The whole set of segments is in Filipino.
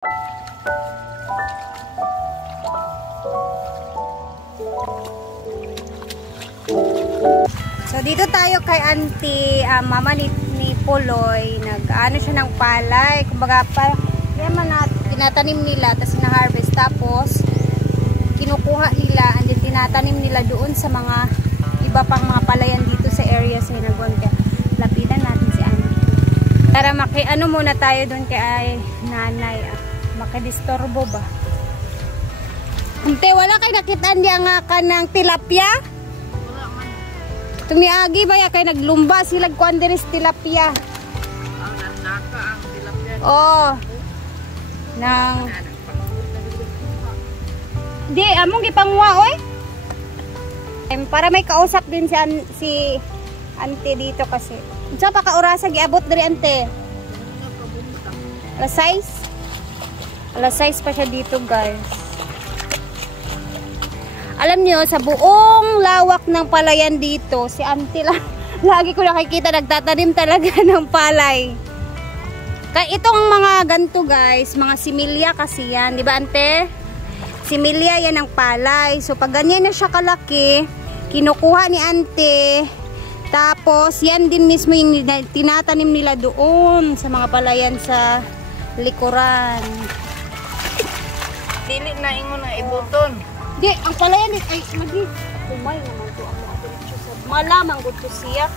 So dito tayo kay Auntie, mama ni Poloy, nag-ano siya ng palay. Kumbaga, yaman na tinatanim nila, tapos na-harvest. Tapos, kinukuha nila, and then tinatanim nila doon sa mga iba pang mga palayan dito sa area sa Hinaguan. Kaya, lapitan natin si Auntie. Tara, ano muna tayo doon kay nanay. Makidistorbo ba? Auntie, wala kayo nakitaan diya nga ka ng tilapia? Itong niagi ba ya kay naglumba sila kuan diri sa tilapia. Ang naka ang tilapia. Oh. Nang di among gipangwa oy. Para may kausap din si Auntie dito kasi. Unsa pa ka orasa giabot diri Ante? Alas 6. Alas 6 pa siya dito, guys. Alam niyo, sa buong lawak ng palayan dito, si Auntie lang, lagi ko nakikita nagtatanim talaga ng palay. Kaya itong mga ganto guys, mga similya kasi yan, di ba Ante? Similya yan ang palay. So pag ganyan na siya kalaki, kinukuha ni Auntie, tapos yan din mismo yung tinatanim nila doon sa mga palayan sa likuran. Dili na ingon na ibuton. Di, ang palayan ay lagi. Umay naman to ang mga diretso sa malamang gud to siya.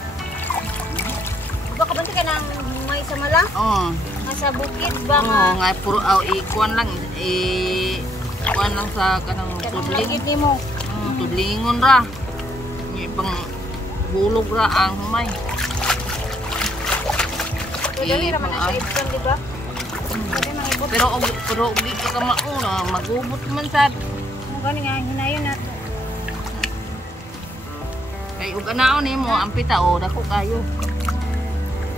Baka ba ka nang humay sa mala? Oo. Nasa bukid ba nga? Oo, nga puro ikuan lang kuan lang sa kanang tudling. Lagid nimo. Tudlingon ra. Yung ibang hulog ra ang humay. Dali naman ang kaibsan, di ba? Pero di ka mauna, magubot man sad. Gani nga hinayon nato. Kay ug anaon nimo ang pita o dako kayo.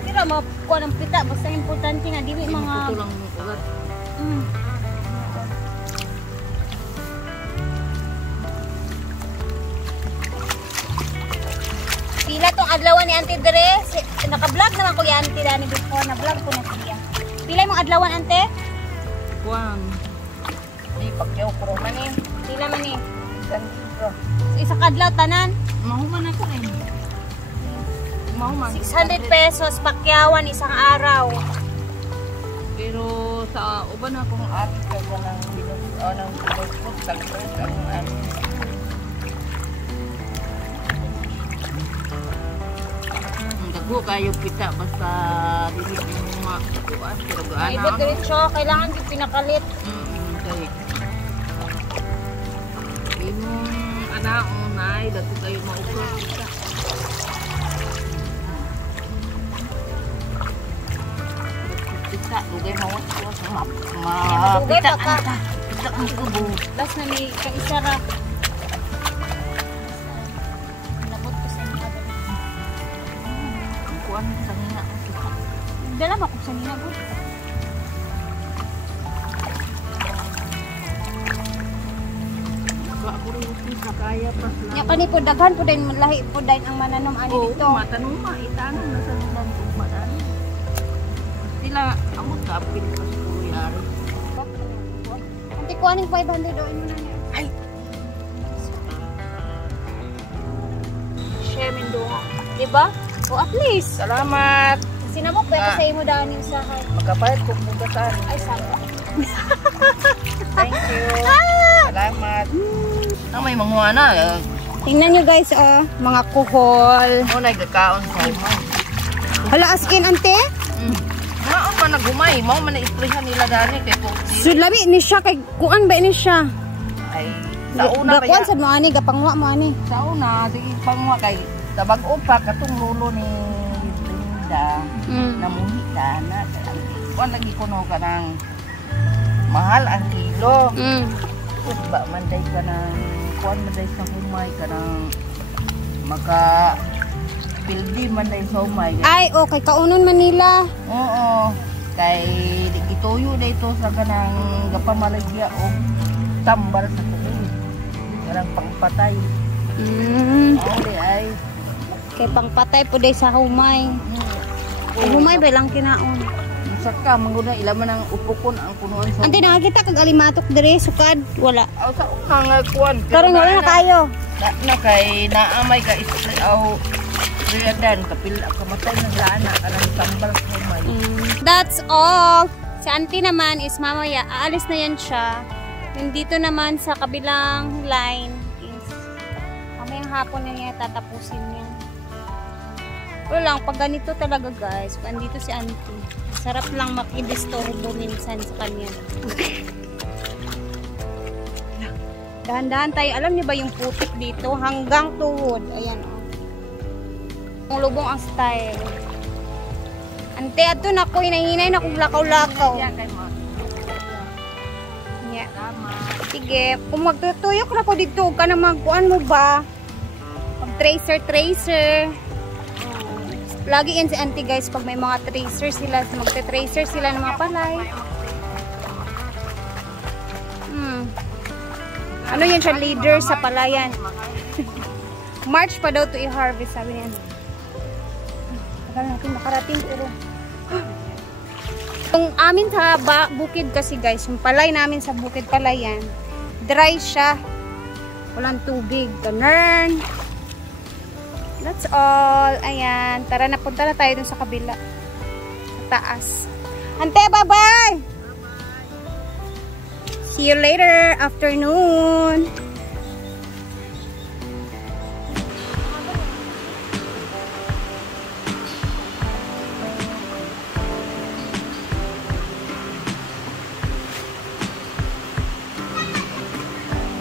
Tira mo kuan ang pita basta importante nga dili mga ito lang ugat. Pila tong adlawan ni Auntie Dre? Naka-vlog naman ko yan Auntie Dani before na vlog ko na siya. Pila mong adlawan Ante? Kuan. Di pagyaw pro man ni. Pila man ni? Ganito. Isa kadlaw tanan? Mahuman ako eh. Mahuman. 600 pesos pakyawan isang araw. Pero sa uban akong ati ka ng ng food tagpres ang ano. Dago kayo kita basta dili mo makuan pero gaana. Ibot diretso, kailangan yung pinakalit. Okay. Imong anaon ay dato kayo maubra kita. Kita dugay mawat ko sa Dugay pa ka. Kita ang kubo. Last na may kaisa ra. Nabot ko sa inyo. Ang kuan sa nina ang kita. Dala ba ko sa nina po? Ako rin sa kaya pas lang. Nya kani po daghan po din lahi po din ang mananom ani dito. Matanong maitanan na sa nunan umadan. Sila amot kapil pa sa kuyari. Anti ko aning 500 doon mo na niya. Ay! Share min duha. Diba? O at least. Salamat! Sinamok pa sa imo daan yung sahay. Magkapayat kong bugasan. Ay, sama. Thank you! Salamat! May mga na. Tingnan nyo guys, oh. Mga kuhol. O, nagkakaon sa humay. Hala, as in, ante? Maon man nagumay. Maon man na-isprehan nila dani. Kaya po. Sudlabi ni siya. Kay kuan ba ni siya? Ay, sa una Gakuan sa mo ani, gapangwa mo ani. Sa una, sige pangwa kay tabag-o pa katong lulo ni Linda. Namuhita na. Kuan lagi kuno ka ng mahal ang kilo. Ba manday ka ng kuan manday sa humay ka ng maka pildi manday sa humay. Ay, okay. Kaunon Manila. Oo. Kay gituyo dito sa kanang gapamalagya o tambar sa tuig. Kanang pangpatay. Ay. Kay pangpatay po day sa humay. Humay ba lang kinaon? saka manguna ilaman ang upukon ang punuan sa. Ante nakakita kag alimatok dire sukad wala. Aw sa unang kuan. Karon wala na kayo. Na kay naamay ka isli aw riyadan kapil kamatay ng lana kanang sambal kumay. That's all. Si auntie naman is mamaya aalis na yan siya. Yung dito naman sa kabilang line is mamayang hapon na niya tatapusin niya. Pero lang, pag ganito talaga guys, pag andito si auntie, sarap lang makidisturbo minsan sa kanya. Dahan-dahan tayo. Alam niyo ba yung putik dito? Hanggang tuhod. Ayan o. Ang lubong ang style. Ante, ato na ko, hinahinay na kong lakaw-lakaw. Yeah. Sige, kung magtutuyok na ko dito, ka na magkuhan mo ba? Mag-tracer. Lagi yan si auntie guys, pag may mga tracer sila, magte-tracer sila ng mga palay. Ano yan siya, leader sa palayan. March pa daw to i-harvest, sabi niyan. Tagal natin makarating pero. Yung amin sa bukid kasi guys, yung palay namin sa bukid palayan, dry siya. Walang tubig. Ganun. That's all. Ayan. Tara na, punta na tayo dun sa kabila. Sa taas. Ante, bye-bye! See you later. Afternoon.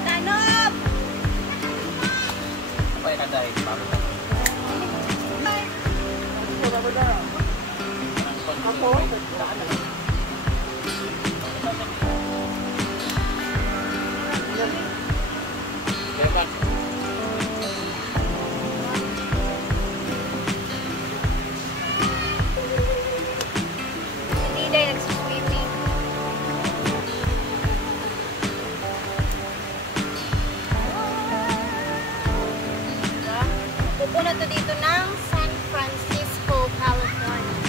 Tanop! Okay na dahil. Pupunta to dito ng San Francisco, California.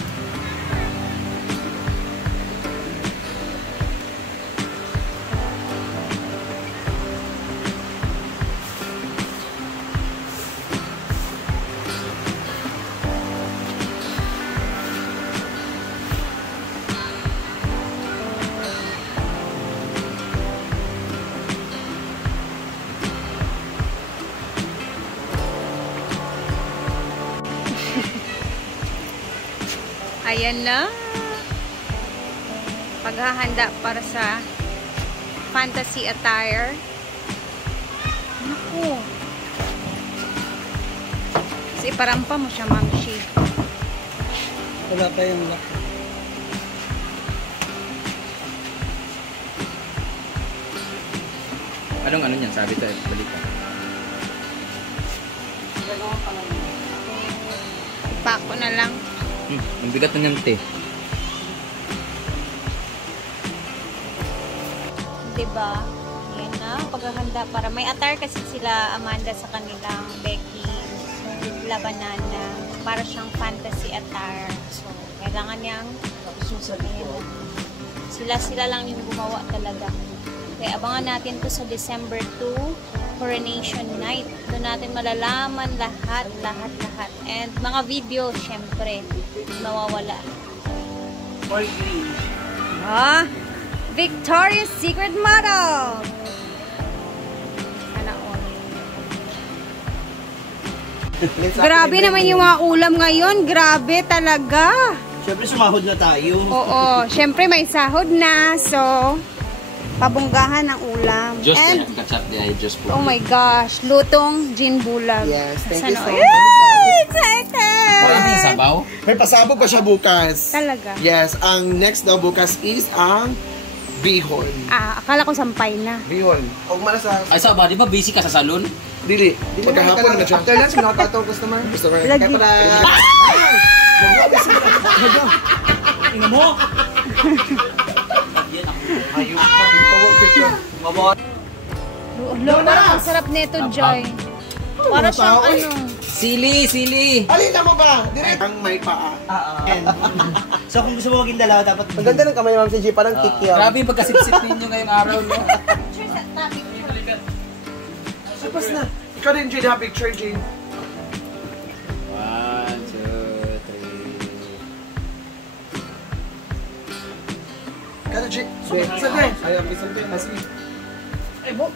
Ayan na. Paghahanda para sa fantasy attire. Naku. Kasi iparampa mo siya, Mamshi. Wala pa yung lock. Anong ano niyan? Sabi tayo. Balik ka. Ipako na lang. Ang bigat na niyan, te. Diba? Yan na. Paghahanda para may attire kasi sila Amanda sa kanilang Becky labanan na para siyang fantasy attire. So, kailangan niyang sila lang yung gumawa talaga. Kaya abangan natin to sa December 2 Coronation Night. Doon natin malalaman lahat. And mga video, syempre, mawawala. Victoria's Secret Model! Sana all. Grabe naman yung mga ulam ngayon. Grabe talaga. Siyempre sumahod na tayo. Oo, syempre may sahod na. So, pabunggahan ng ulam. Just And, kachap di ay just po. oh my gosh, lutong gin bulag. Yes, thank you so Sana- much. Yay! Excited! Maraming sabaw. May pasabog pa siya bukas. Talaga? Yes, ang next daw bukas is ang bihon. Akala ko sampay na. Bihon. Huwag man sa... Ay, sabaw. Di ba busy ka sa salon? Dili. Pagkahapon na siya. After lunch, minakato customer. Customer. Lagi. Kaya para... Tingnan mo! Ayun. Tawag ka. Mabot. Parang ang sarap nito, Joy. Para siyang ano, Sili! Alita mo ba? Direct ang may paa. So kung gusto mo maging dalawa, dapat... Ang ganda ng kamay ni Ma'am CJ, parang kick yan. Grabe yung pagkasipsip ninyo ngayong araw, no? Tapos na. Ikaw din, Jade, ha? Picture, Jade. 1, 2, 3. Kaya, Jade. Saan din? Ayaw, bisan din. Sige. Ay, bo.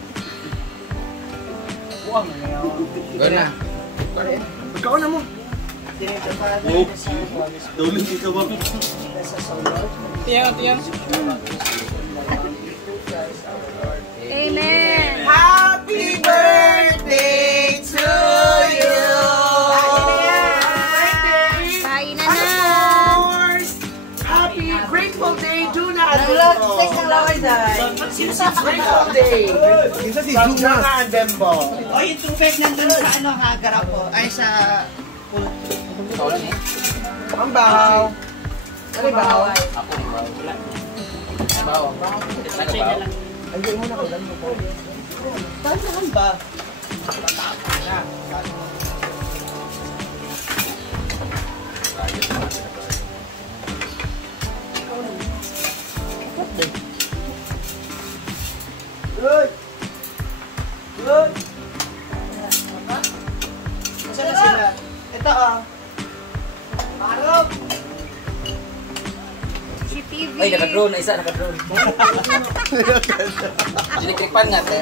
Go na. Magkaon na mo. Dulong dito ba? Amen. Happy birthday to you! Kain na Of na. course! Happy grateful day, do not Grateful day! Minsan si Juna. and Bembo. O, yung tubig nandun sa ano ha, garapo. Ay, sa... Ang bahaw. Ano yung bahaw? Ako ni Bao. Wala. Bao. Ay, mo na ka lang mo. Saan ba? Saan na sila? Ito Si TV. Ay, naka-drone. Isa, naka-drone. Sinikripan nga, te.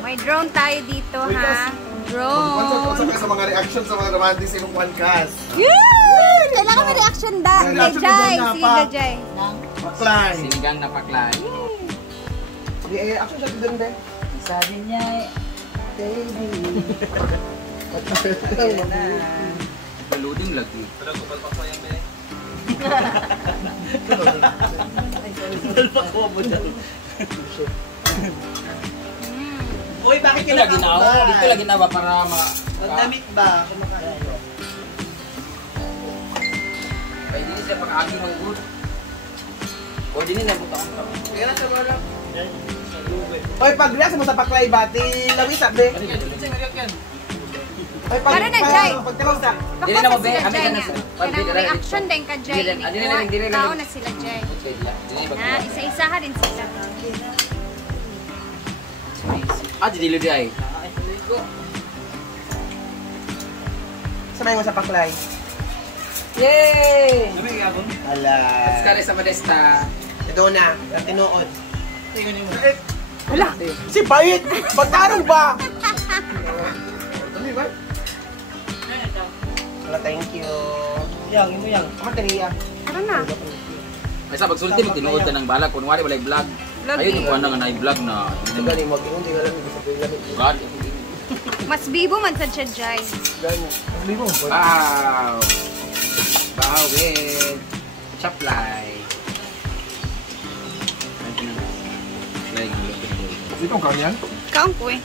May drone tayo dito, ha? Drone. Sa mga reaction sa mga romantic sa ilong Juancas. Yun! Kailangan may reaction da. Kay Reaction Jai. na Sige, pa. ka, Jai. Paklay. Sinigang na paklay. Sige, action siya doon, be. Sabi niya, baby. Loading lagi. Uy, bakit Dito lagi na ako. Dito lagi na ba para Magdamit ba? Kumakain. Kaya hindi siya pag-aging ng good. O, din na buta ko. Kaya na sa wala. Oy, pag-react mo sa paklay bati, lawis sabi. Ano yan? Oy, Para na, Jai. pagtilaw sa. Dili na mo, Baka be. sila Ami Jai ka na nga. sa- Kailangan Dili, reaction din ka, Jai. Dili, dili. Tao na sila, Jai. Na, isa-isaha din sila. Ah, di dilo di ay. Sabay mo sa paklay. Yay! Ala. Skare sa Modesta. Ito na, tinuod. Wala. Si Bayit! Magtarong ba? Ano ba? Wala, thank you. Yang, imo yang. Materiya. Tara na. Ay sa pagsulti mo tinuod ka ng balag kunwari walay vlog. Vlog Ayun eh. yung kuha na nga na vlog na. Gani, mag-iundi ka lang. Sa pilamit. God. Mas bibo man sa siya, Jai. Gani. Ano mo? Wow. Wow with chaplay. Dito ka yan? Kaon ko eh.